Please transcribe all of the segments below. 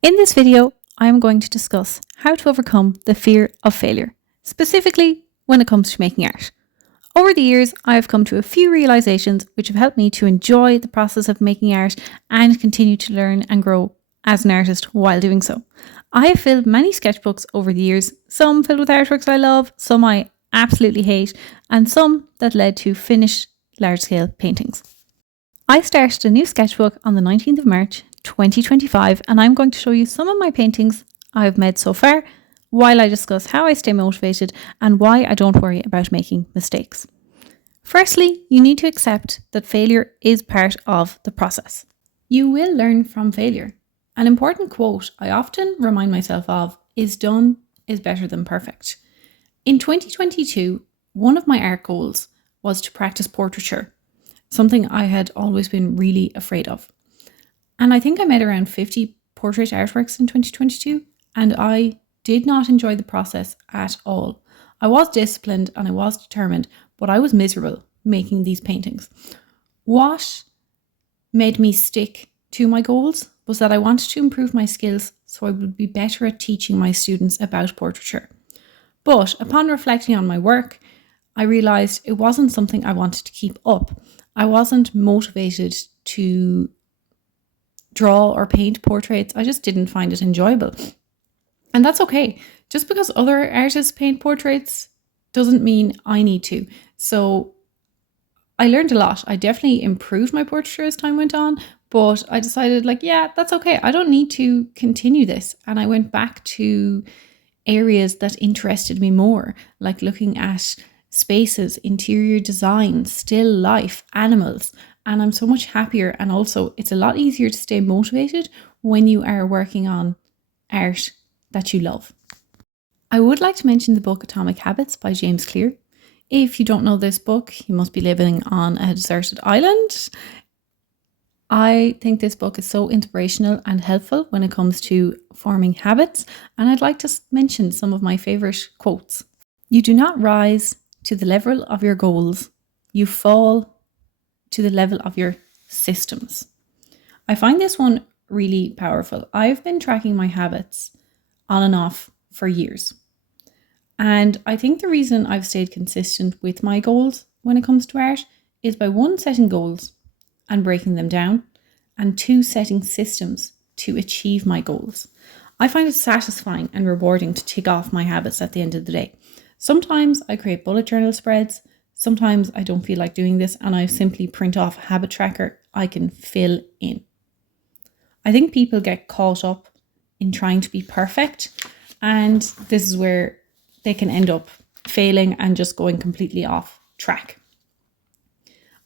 In this video, I am going to discuss how to overcome the fear of failure, specifically when it comes to making art. Over the years, I have come to a few realizations which have helped me to enjoy the process of making art and continue to learn and grow as an artist while doing so. I have filled many sketchbooks over the years, some filled with artworks I love, some I absolutely hate, and some that led to finished large-scale paintings. I started a new sketchbook on the 19th of March 2025, and I'm going to show you some of my paintings I've made so far while I discuss how I stay motivated and why I don't worry about making mistakes. Firstly, you need to accept that failure is part of the process. You will learn from failure. An important quote I often remind myself of is done is better than perfect. In 2022, one of my art goals was to practice portraiture, something I had always been really afraid of. And I think I made around 50 portrait artworks in 2022, and I did not enjoy the process at all. I was disciplined and I was determined, but I was miserable making these paintings. What made me stick to my goals was that I wanted to improve my skills so I would be better at teaching my students about portraiture. But upon reflecting on my work, I realised it wasn't something I wanted to keep up. I wasn't motivated to draw or paint portraits. I just didn't find it enjoyable. And that's okay. Just because other artists paint portraits doesn't mean I need to. So I learned a lot. I definitely improved my portraiture as time went on, but I decided yeah, that's okay. I don't need to continue this. And I went back to areas that interested me more, like looking at spaces, interior design, still life, animals. And I'm so much happier. And also, it's a lot easier to stay motivated when you are working on art that you love. I would like to mention the book Atomic Habits by James Clear. If you don't know this book, you must be living on a deserted island. I think this book is so inspirational and helpful when it comes to forming habits. And I'd like to mention some of my favorite quotes. You do not rise to the level of your goals. You fall to the level of your systems. I find this one really powerful. I've been tracking my habits on and off for years. And I think the reason I've stayed consistent with my goals when it comes to art is by one, setting goals and breaking them down, and two, setting systems to achieve my goals. I find it satisfying and rewarding to tick off my habits at the end of the day. Sometimes I create bullet journal spreads. Sometimes I don't feel like doing this and I simply print off a habit tracker I can fill in. I think people get caught up in trying to be perfect, and this is where they can end up failing and just going completely off track.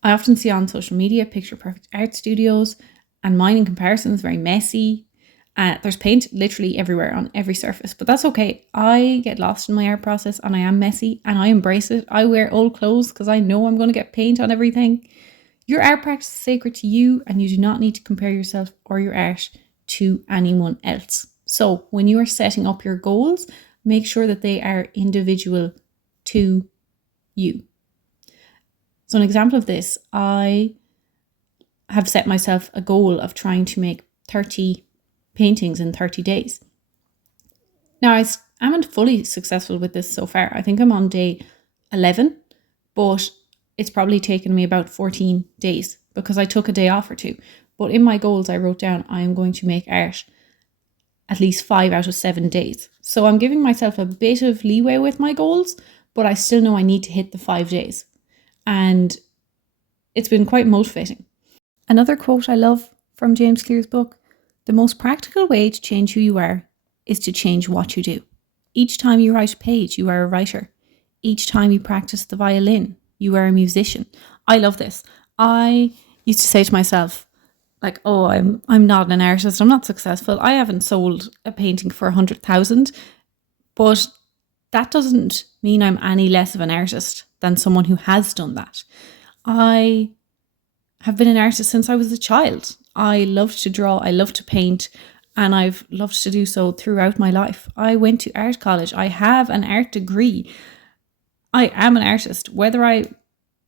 I often see on social media picture perfect art studios, and mine in comparison is very messy. There's paint literally everywhere on every surface, but that's okay. I get lost in my art process and I am messy and I embrace it. I wear old clothes because I know I'm going to get paint on everything. Your art practice is sacred to you, and you do not need to compare yourself or your art to anyone else. So when you are setting up your goals, make sure that they are individual to you. So an example of this, I have set myself a goal of trying to make 30 paintings in 30 days. Now, I haven't fully successful with this so far. I think I'm on day 11, but it's probably taken me about 14 days because I took a day off or two. But in my goals, I wrote down I am going to make art at least 5 out of 7 days. So I'm giving myself a bit of leeway with my goals, but I still know I need to hit the 5 days. And it's been quite motivating. Another quote I love from James Clear's book: the most practical way to change who you are is to change what you do. Each time you write a page, you are a writer. Each time you practice the violin, you are a musician. I love this. I used to say to myself, oh, I'm not an artist. I'm not successful. I haven't sold a painting for 100,000. But that doesn't mean I'm any less of an artist than someone who has done that. I have been an artist since I was a child. I loved to draw, I loved to paint, and I've loved to do so throughout my life. I went to art college. I have an art degree. I am an artist. Whether I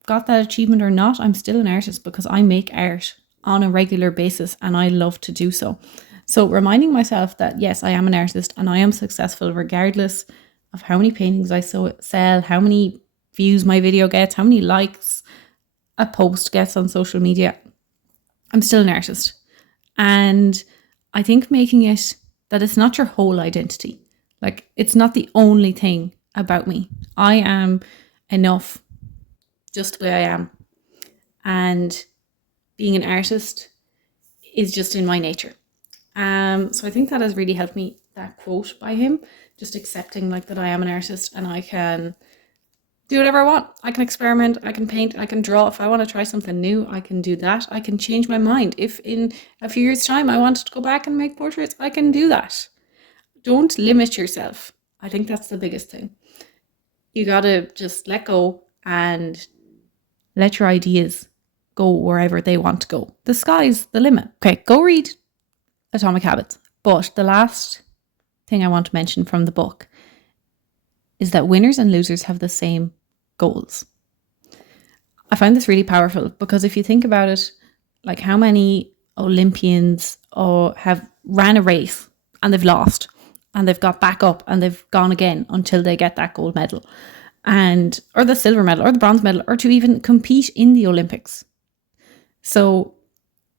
got that achievement or not, I'm still an artist because I make art on a regular basis and I love to do so. So reminding myself that yes, I am an artist and I am successful regardless of how many paintings I sell, how many views my video gets, how many likes a post gets on social media. I'm still an artist. And I think making it that it's not your whole identity. Like, it's not the only thing about me. I am enough just the way I am. And being an artist is just in my nature. So I think that has really helped me, that quote by him, just accepting like that I am an artist and I can do whatever I want. I can experiment, I can paint, I can draw. If I want to try something new, I can do that. I can change my mind. If in a few years' time I wanted to go back and make portraits, I can do that. Don't limit yourself. I think that's the biggest thing. You gotta just let go and let your ideas go wherever they want to go. The sky's the limit. Okay, go read Atomic Habits. But the last thing I want to mention from the book is that winners and losers have the same goals. I find this really powerful because if you think about it, like how many Olympians have ran a race and they've lost and they've got back up and they've gone again until they get that gold medal or the silver medal or the bronze medal or to even compete in the Olympics. So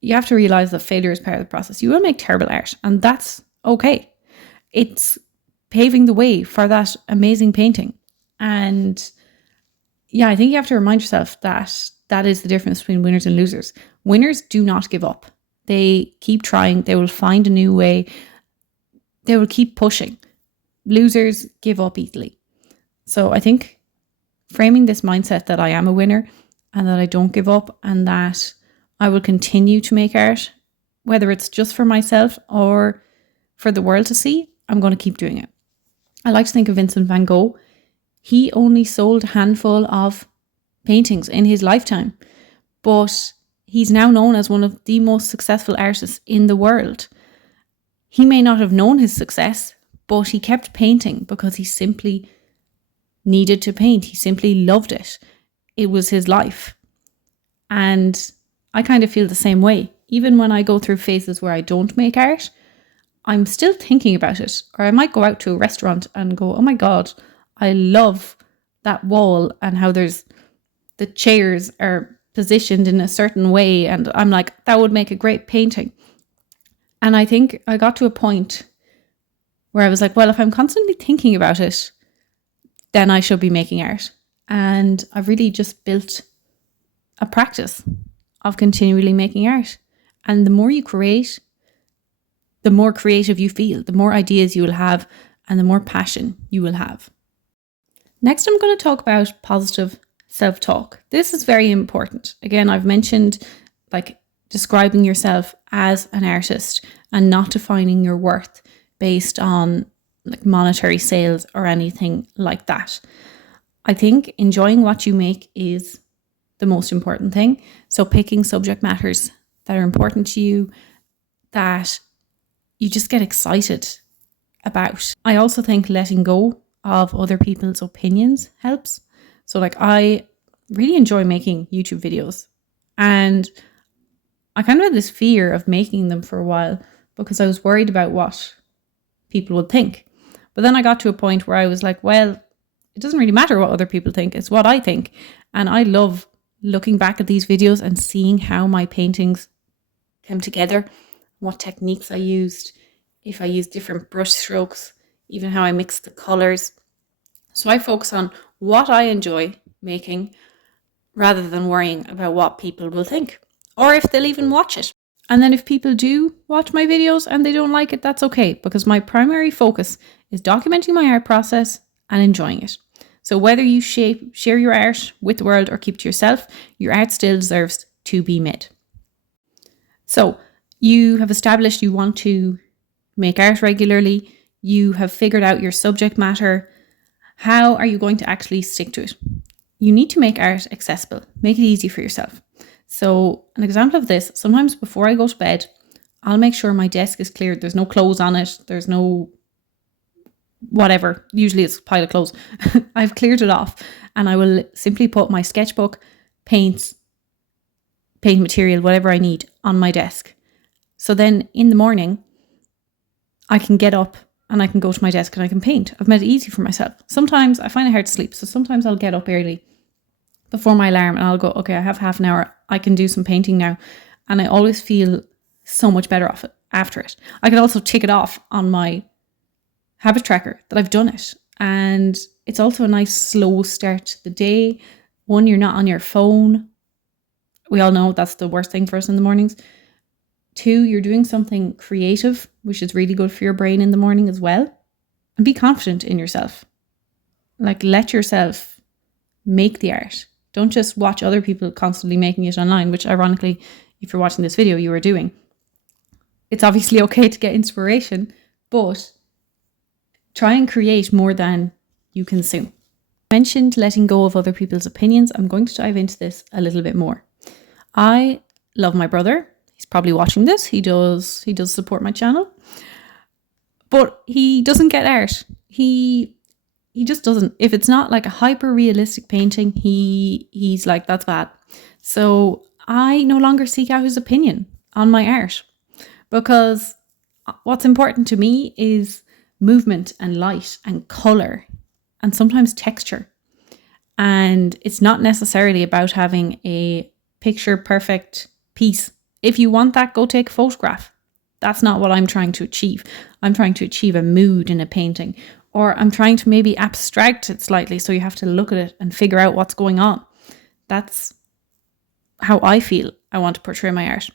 you have to realize that failure is part of the process. You will make terrible art and that's okay. It's paving the way for that amazing painting. And yeah, I think you have to remind yourself that that is the difference between winners and losers. Winners do not give up. They keep trying. They will find a new way. They will keep pushing. Losers give up easily. So I think framing this mindset that I am a winner and that I don't give up and that I will continue to make art, whether it's just for myself or for the world to see, I'm going to keep doing it. I like to think of Vincent van Gogh. He only sold a handful of paintings in his lifetime, but he's now known as one of the most successful artists in the world. He may not have known his success, but he kept painting because he simply needed to paint. He simply loved it. It was his life. And I kind of feel the same way. Even when I go through phases where I don't make art, I'm still thinking about it. Or I might go out to a restaurant and go, oh my God, I love that wall and how the chairs are positioned in a certain way. And I'm like, that would make a great painting. And I think I got to a point where I was like, well, if I'm constantly thinking about it, then I should be making art. And I've really just built a practice of continually making art. And the more you create, the more creative you feel, the more ideas you will have, and the more passion you will have. Next, I'm going to talk about positive self-talk. This is very important. Again, I've mentioned like describing yourself as an artist and not defining your worth based on like monetary sales or anything like that. I think enjoying what you make is the most important thing. So picking subject matters that are important to you, that you just get excited about. I also think letting go of other people's opinions helps. So like I really enjoy making YouTube videos and I kind of had this fear of making them for a while because I was worried about what people would think. But then I got to a point where I was like, well, it doesn't really matter what other people think. It's what I think. And I love looking back at these videos and seeing how my paintings came together, what techniques I used, if I used different brush strokes, even how I mixed the colors. So I focus on what I enjoy making rather than worrying about what people will think or if they'll even watch it. And then if people do watch my videos and they don't like it, that's okay, because my primary focus is documenting my art process and enjoying it. So whether you share your art with the world or keep to yourself, your art still deserves to be made. So you have established you want to make art regularly. You have figured out your subject matter. How are you going to actually stick to it? You need to make art accessible. Make it easy for yourself. So an example of this, sometimes before I go to bed, I'll make sure my desk is cleared. There's no clothes on it. There's no whatever. Usually it's a pile of clothes. I've cleared it off and I will simply put my sketchbook, paints, paint material, whatever I need on my desk. So then in the morning, I can get up and I can go to my desk and I can paint. I've made it easy for myself. Sometimes I find it hard to sleep. So sometimes I'll get up early before my alarm and I'll go, okay, I have half an hour. I can do some painting now. And I always feel so much better off it after it. I can also tick it off on my habit tracker that I've done it. And it's also a nice slow start to the day. One, you're not on your phone. We all know that's the worst thing for us in the mornings. Two, you're doing something creative, which is really good for your brain in the morning as well. And be confident in yourself. Like, let yourself make the art. Don't just watch other people constantly making it online, which ironically, if you're watching this video, you are doing. It's obviously okay to get inspiration, but try and create more than you consume. I mentioned letting go of other people's opinions. I'm going to dive into this a little bit more. I love my brother. He's probably watching this. He does support my channel. But he doesn't get art. He just doesn't. If it's not like a hyper realistic painting, he's like, that's bad. So I no longer seek out his opinion on my art, because what's important to me is movement and light and color and sometimes texture. And it's not necessarily about having a picture perfect piece. If you want that, go take a photograph. That's not what I'm trying to achieve. I'm trying to achieve a mood in a painting, or I'm trying to maybe abstract it slightly so you have to look at it and figure out what's going on. That's how I feel I want to portray my art.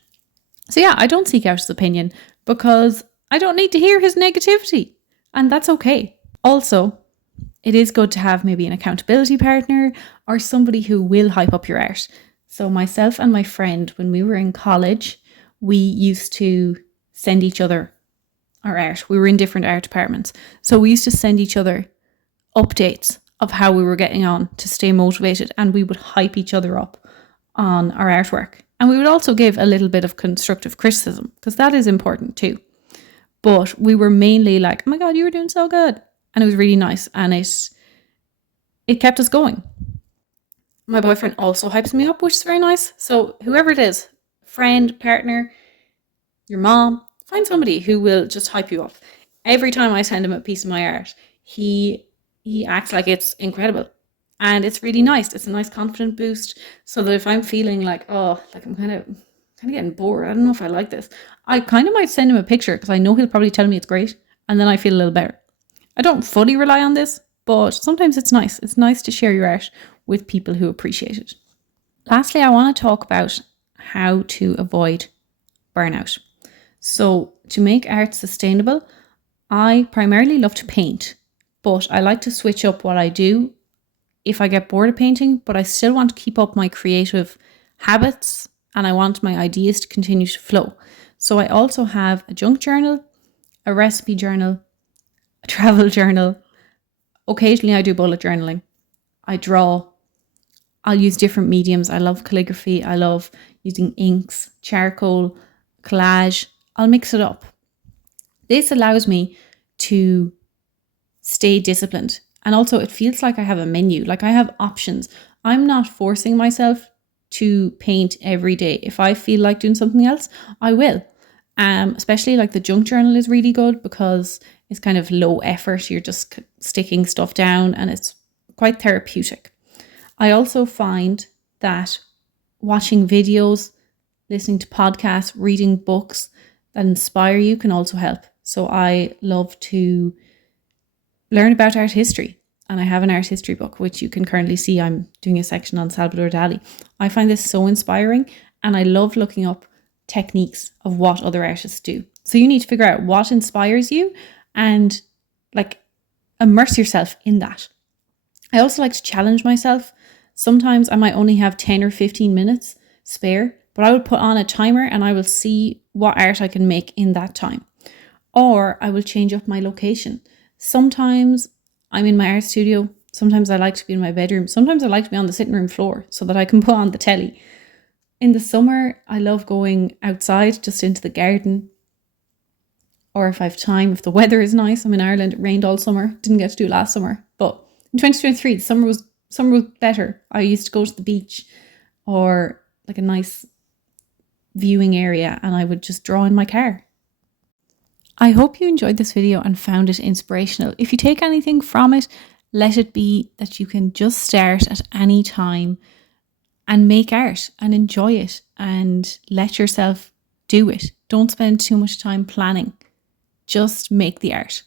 So yeah, I don't seek out his opinion because I don't need to hear his negativity, and that's okay. Also, it is good to have maybe an accountability partner or somebody who will hype up your art. So myself and my friend, when we were in college, we used to send each other our art. We were in different art departments. So we used to send each other updates of how we were getting on to stay motivated, and we would hype each other up on our artwork. And we would also give a little bit of constructive criticism, because that is important too. But we were mainly like, oh my God, you were doing so good. And it was really nice. And it kept us going. My boyfriend also hypes me up, which is very nice. So whoever it is, friend, partner, your mom, find somebody who will just hype you up. Every time I send him a piece of my art, he acts like it's incredible. And it's really nice. It's a nice confident boost. So that if I'm feeling like, oh, like I'm kind of getting bored, I don't know if I like this, I kind of might send him a picture, because I know he'll probably tell me it's great. And then I feel a little better. I don't fully rely on this, but sometimes it's nice. It's nice to share your art with people who appreciate it. Lastly, I want to talk about how to avoid burnout. So to make art sustainable, I primarily love to paint, but I like to switch up what I do if I get bored of painting, but I still want to keep up my creative habits and I want my ideas to continue to flow. So I also have a junk journal, a recipe journal, a travel journal. Occasionally I do bullet journaling. I draw. I'll use different mediums. I love calligraphy. I love using inks, charcoal, collage. I'll mix it up. This allows me to stay disciplined. And also it feels like I have a menu, like I have options. I'm not forcing myself to paint every day. If I feel like doing something else, I will. Especially like the junk journal is really good because it's kind of low effort. You're just sticking stuff down and it's quite therapeutic. I also find that watching videos, listening to podcasts, reading books that inspire you can also help. So I love to learn about art history, and I have an art history book, which you can currently see. I'm doing a section on Salvador Dali. I find this so inspiring, and I love looking up techniques of what other artists do. So you need to figure out what inspires you and like immerse yourself in that. I also like to challenge myself. Sometimes I might only have 10 or 15 minutes spare, but I will put on a timer and I will see what art I can make in that time. Or I will change up my location. Sometimes I'm in my art studio. Sometimes I like to be in my bedroom. Sometimes I like to be on the sitting room floor so that I can put on the telly. In the summer, I love going outside, just into the garden. Or if I have time, if the weather is nice. I'm in Ireland, it rained all summer. Didn't get to do it last summer. But in 2023, the summer was better. I used to go to the beach or like a nice viewing area and I would just draw in my car. I hope you enjoyed this video and found it inspirational. If you take anything from it, let it be that you can just start at any time and make art and enjoy it and let yourself do it. Don't spend too much time planning. Just make the art.